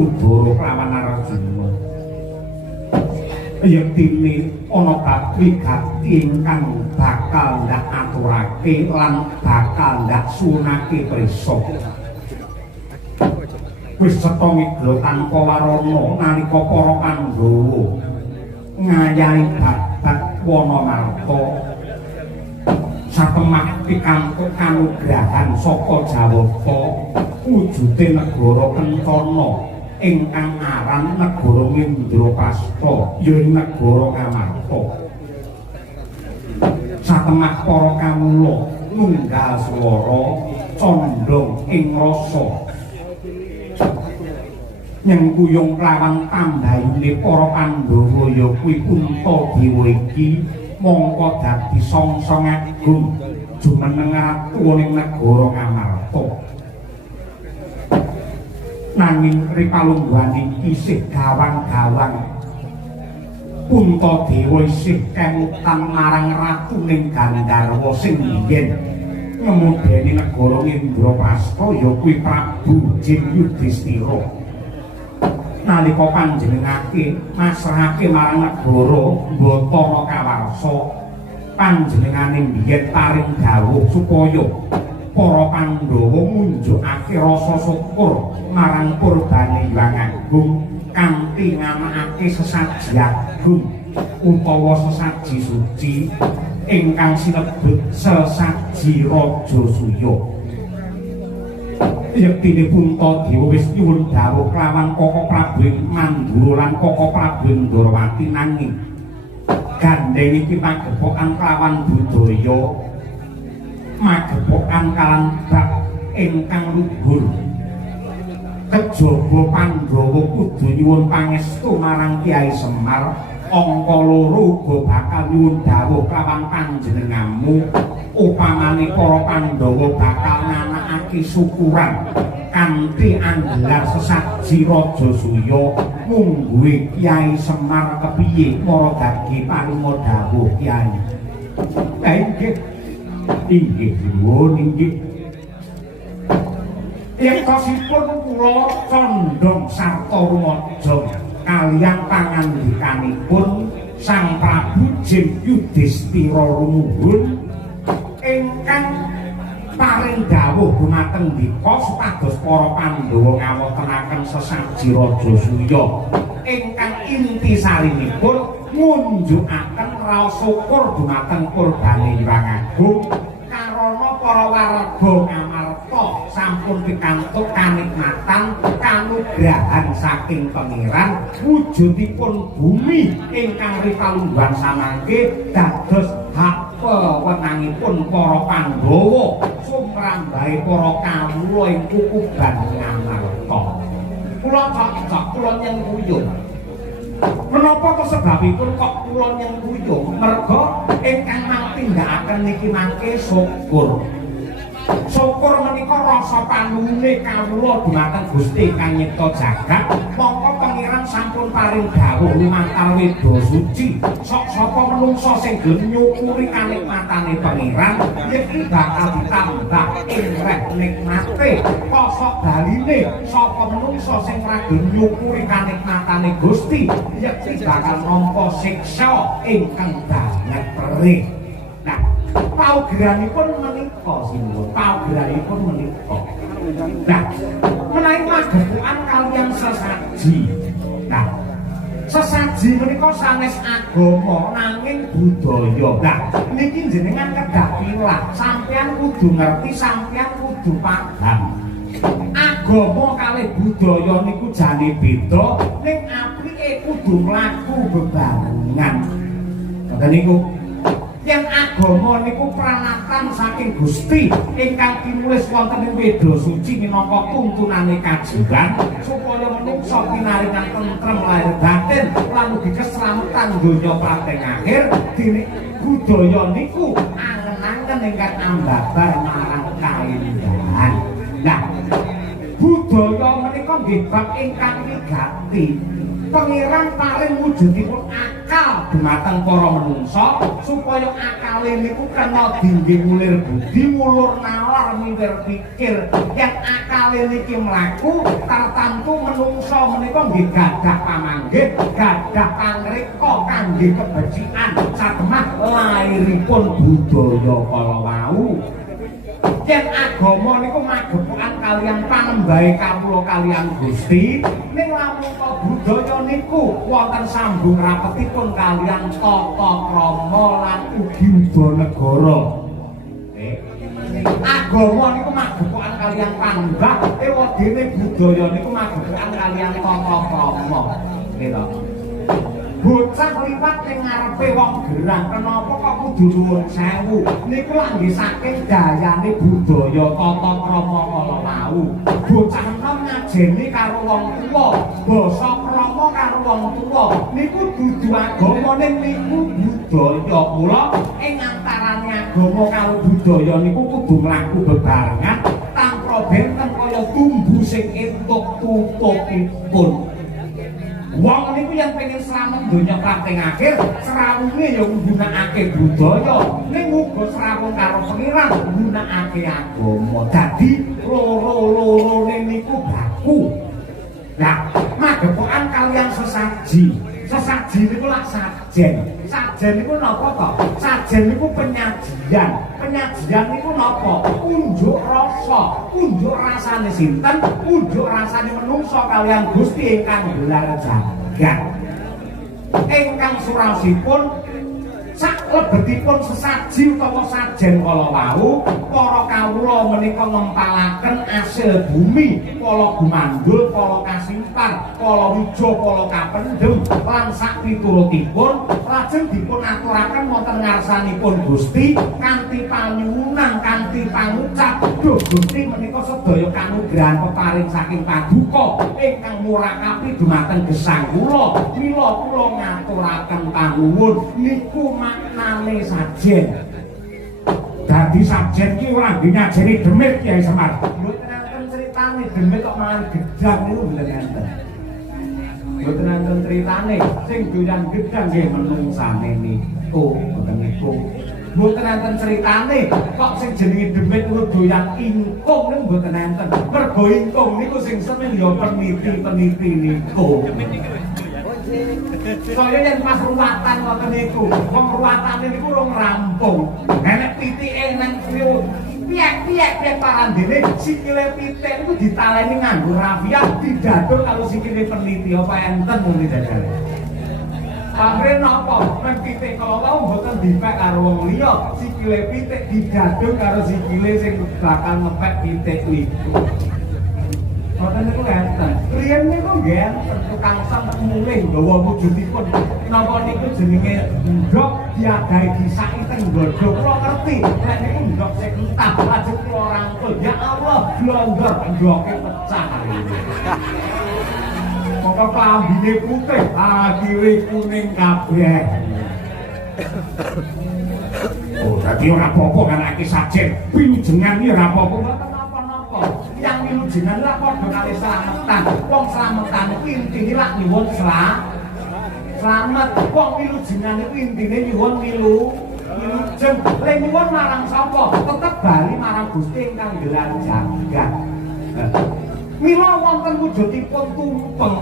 Udara Prawan Arjuna yektine ana wigati ingkang bakal ndak aturake lan bakal ndak sunake prisa wis cetha miglo tanpa warana nalika para Pandhawa ngayahi babat Wanamarta satemah pikantuk kanugrahan saka Jawata wujude negara Kencana ingkang aran negara Indrapasta ya negara Kamarta satemah para kawula nunggal swara condhong ing rasa nyengkuyung lawan tandayune para Pandhawa ya kuwi Puntadewa iki mongko dadi songsong agung jumeneng ratuning negara Kamarta nanging ripalungguhan isih gawang-gawang Puntadewa isih kemutan marang ratuning Gandharwa sing biyen ngemudeni negara Indraprasta ya kuwi Prabu Jin Yudhistira nalika panjenengake masrahake marang negara Batara Kawarsa panjenengane biyen paring dawuh supaya para Pandhawa ngunjukake rasa syukur marang purbane Hyang Agung kanthi nganakake sesaji agung utawa sesaji suci ingkang sinebut sesaji Raja Suya. Yektine Puntadewa wis nyuwun dawuh kelawan Kaka Prabu Mandura lan Kaka Prabu Ndrawati nanging gandeng iki magepokan kelawan budaya magepokan kalan bab ingkang luhur kejaba Pandhawa kudu nyuwun pangestu marang Kyai Semar angka loro uga bakal nyuwun dawuh kelawan panjenenganmu upamane para Pandhawa bakal nganakake syukuran kanthi anggelar sesaji Raja Suya mungguhe Kyai Semar kepiye para dadi paringa dawuh Kyai Inggih. Inggih nuwun inggih. Yektosipun kula condong sarta rumaja kaliyan pangandikanipun Sang Prabu Jin Yudhistira rumuhun ingkang paring dawuh dumateng dika supados para Pandhawa ngawontenaken sesaji Raja Surya ingkang intisarinipun ngunjukaken raos syukur dumateng Purbane Hyang Agung karana para warga Ngamarta sampun pikantuk kanikmatan kanugrahan saking Pangeran wujudipun bumi ingkang ripalungguhan samangke dados hak wewenangipun para Pandhawa sumrambahe para kawula ing kukuban Ngamarta. Kula cocok kula nyengkuyung. Menapa sebabipun kok kula nyengkuyung? Merga ingkang mangtindakaken niki mangke syukur. Syukur menika rasa panuwune kawula dumateng Gusti Kang Nyipta jagat, mongko Pangeran sampun paring dawuh lumantar Weda Suci. Sok sapa menungsa sing gelem nyukuri kanikmatane Pangeran, iki bakal ditambah ireh nikmate. Kosok baline sapa menungsa sing ora gelem nyukuri kanikmatane Gusti, iki bakal nampa siksa ingkang banget perih. Nah, paugeranipun menika sinuwun, paugeranipun menika. Nah, menawi magepukan kaliyan sesaji. Nah, sesaji menika sanes agama nanging budaya. Nah, niki jenengan kedah pilah, sampeyan kudu ngerti, sampeyan kudu paham. Agama kalih budaya niku jane beda, ning apike kudu mlaku bebarengan. Ngoten niku. Yen agama niku pranatan saking Gusti ingkang tinulis wonten ing Weda Suci minangka tuntunane kajiban supaya manungsa pinaringan tentrem lahir batin lan ugi keslametan donya prateng akhir dene budaya niku angen-angen ingkang ambabar marang kaendahan. Nah, budaya menika nggih bab ingkang wigati. Pangeran paring wujudipun akal dumateng para manungsa supaya akale niku kena dingge ngulir budi mulur nalar miwir pikir yen akale niki mlaku tartamtu manungsa menika nggih gadah pamanggih gadah pangreka kangge kebecikan satemah lairipun budaya kala wau. Yen agama niku magepokan kaliyan panembahe kawula kaliyan Gusti ning lamun budaya niku wonten sambung rapetipun kaliyan tata krama lan ugi negara. Agama niku magepokan kaliyan panembah ewadene budaya niku magepokan kaliyan tata krama. Gitu. Bocah liwat ning ngarepe wong gerang, kenapa kok kudu nuwun sewu? Niku lak nggih saking dayane budaya tata krama kala wau. Bocah enom ngajeni karo wong tuwa, basa krama karo wong tuwa. Niku dudu agama ning niku budaya. Mula ing antarane agama karo budaya niku kudu mlaku bebarengan tanpa benten kaya tumbuh sing entuk tutupipun. Wong niku yang pengen selamat donya prateng akhir, serawunge ya nggunakake budaya, ning uga serawung karo Pangeran nggunakake agama. Dadi loro-lorone niku baku. Nah, magepokan kaliyan sesaji. Sesaji niku lak sajen. Sajen niku napa to? Sajen niku penyajian. Penyajian niku napa? Unjuk rasa. Unjuk rasane sinten? Unjuk rasane manungsa kaliyan Gusti ingkang gelar jagat. Ingkang surasipun saklebetipun sesaji utawa sajen kala wau para kawula menika ngempalaken asil bumi kala gumandul kala kasimpar kala wija kala kapendhem lan sak piturutipun lajeng dipun aturaken wonten ngarsanipun Gusti kanthi panyuwunan kanthi pangucap duh Gusti menika sedaya kanugrahan peparing saking paduka ingkang murakapi dumateng gesang kula mila kula ngaturaken panuwun niku maknane sajen. Dadi sajen ki ora nyajeni demit Kyai Semar. Mboten enten critane demit kok malah gedang niku mboten enten. Mboten enten critane sing doyan gedang nggih menungsane niku, mboten niku. mboten enten critane kok sing jenenge demit kuwi doyan ingkung niku mboten enten. Mergo ingkung niku sing seneng ya peniti-peniti niku. Soalnya yang pas ruwatan ngoten niku, wong ruwatane niku urung rampung. Nek pitike nang kuwi piyak-piyak parandene sikile pitik niku ditaleni nganggo rafiah didaduk karo sikile peniti apa enten muni dadane. Pamrih napa men pitik kala mboten dipek karo wong liya, sikile pitik didaduk karo sikile sing bakal ngepek pitik niku. Ngoten niku enten. Riyen niku nggih enten tukang sang mulih nggawa wujudipun. Napa niku jenenge ndok diadahi disaki teng nggodho. Kula ngerti nek niku ndok sing entah lajeng kula rangkul. Ya Allah, blondor ndoke pecah. Moko klambine putih, akhire kuning kabeh. Oh, dadi ora apa-apa kan iki sajen. Pinujengan iki ora apa-apa. Yang wilujengan lah padha kali slametan. Wong slametan iku intine lak nyuwun slamet. Wong wilujengan iku intine nyuwun wilujeng. Lek nyuwun marang sapa? Tetep bali marang Gusti ingkang nggelar jagat. Mila wonten wujudipun tumpeng.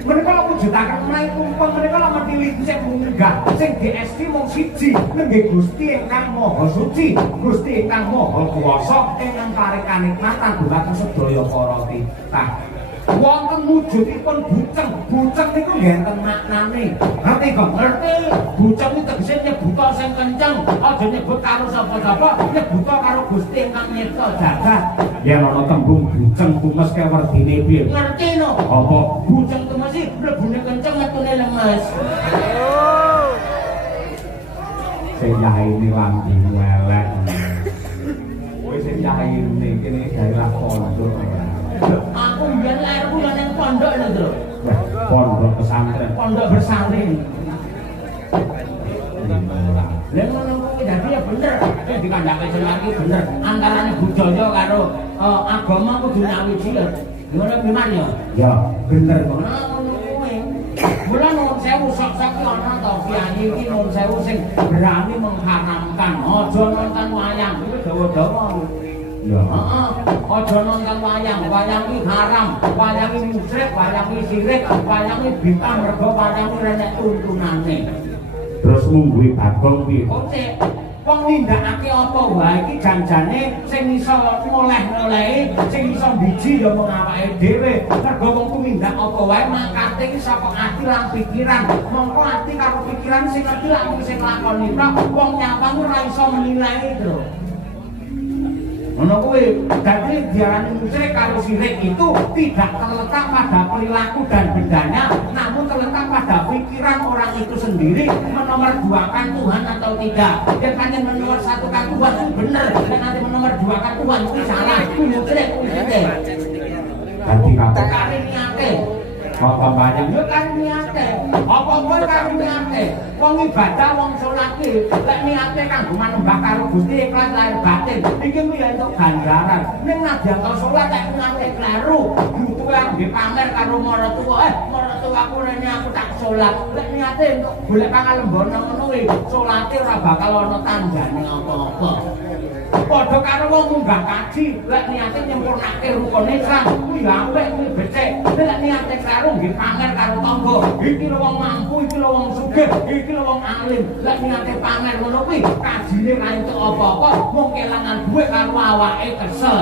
Menika wujudaken menawi tumpeng menika lak mati licik munggah. Sing diesti mung siji, nggih Gusti ingkang Maha Suci, Gusti ingkang Maha Kuwasa, ingkang paring kanikmatan dhumateng sedaya para titah. Wonten wujudipun buceng. Buceng niku nggih enten maknane. Ngerti kok? Ngerti. Buceng iki tegese nyebuta sing kenceng, aja nyebut karo sapa-sapa, nyebuta karo Gusti ingkang nyipta jagat. Yen ana tembung buceng tumes kewerdine piye? Ngerti no. Apa? Buceng tumes iki mlebune kenceng metune lemes. Sing yaine lambi elek. Wis sing yaine kene daerah pondok. Aku mbiyen lairku yo ning pondok lho, Tru. Pondok pesantren. Pondok bersantren. Lha ngono kuwi dadi ya bener. Sing dikandhake jeneng iki bener. Antarane budaya karo agama kudu nyawiji ya. Ngono gimana ya? Ya, bener kok. Ngono kuwi. Mula nuwun sewu sok-sok ki ana to kiai iki nuwun sewu sing berani mengharamkan aja nonton wayang. Kuwi dawa-dawa. Ya, heeh. Aja nonton wayang, wayang iki haram, wayang iki musyrik, wayang iki syirik, wayang iki bid'ah mergo wayang iki renek tuntunane. Terus mungguhe Bagong piye? Oke. Wong nindakake apa wae iki janjane sing iso ngoleh-ngolehi, sing iso biji ya mung awake dhewe. Mergo wong ku nindak apa wae mangkate iki saka ati lan pikiran. Mongko ati karo pikiran sing ngerti lak mung sing lakoni. Wong nyawang ora iso menilai, Bro. Ono kuwi dadi diarani musyrik karo syirik itu tidak terletak pada perilaku dan bedanya, namun terletak pada pikiran orang itu sendiri menomorduakan Tuhan atau tidak. Dia hanya menomor satukan Tuhan itu benar, dan nanti menomorduakan Tuhan itu salah, itu musyrik, itu syirik. Dadi kali niate apa banyak yo kan niate. Apa-apa kan niate. Wong ibadah wong salat iki lek niate kanggo manembah karo Gusti ikhlas lahir batin. Iki kuwi entuk ganjaran. Ning nadyan to salat lek niate kleru, butuhe angge pamer karo maratuwa. Maratuwaku rene aku tak salat. Lek niate entuk golek pangalembono ngono kuwi, salate ora bakal ana tandane apa-apa. Padha karo wong munggah kaji, lek niate nyempurnake rukun Islam, kuwi apik kuwi becik. Lek niate karo nggih pamer karo tangga, iki lho wong mampu, iki lho wong sugih, iki lho wong alim. Lek niate pamer ngono kuwi, kajine ra entuk apa-apa, mung kelangan dhuwit karo awake kesel.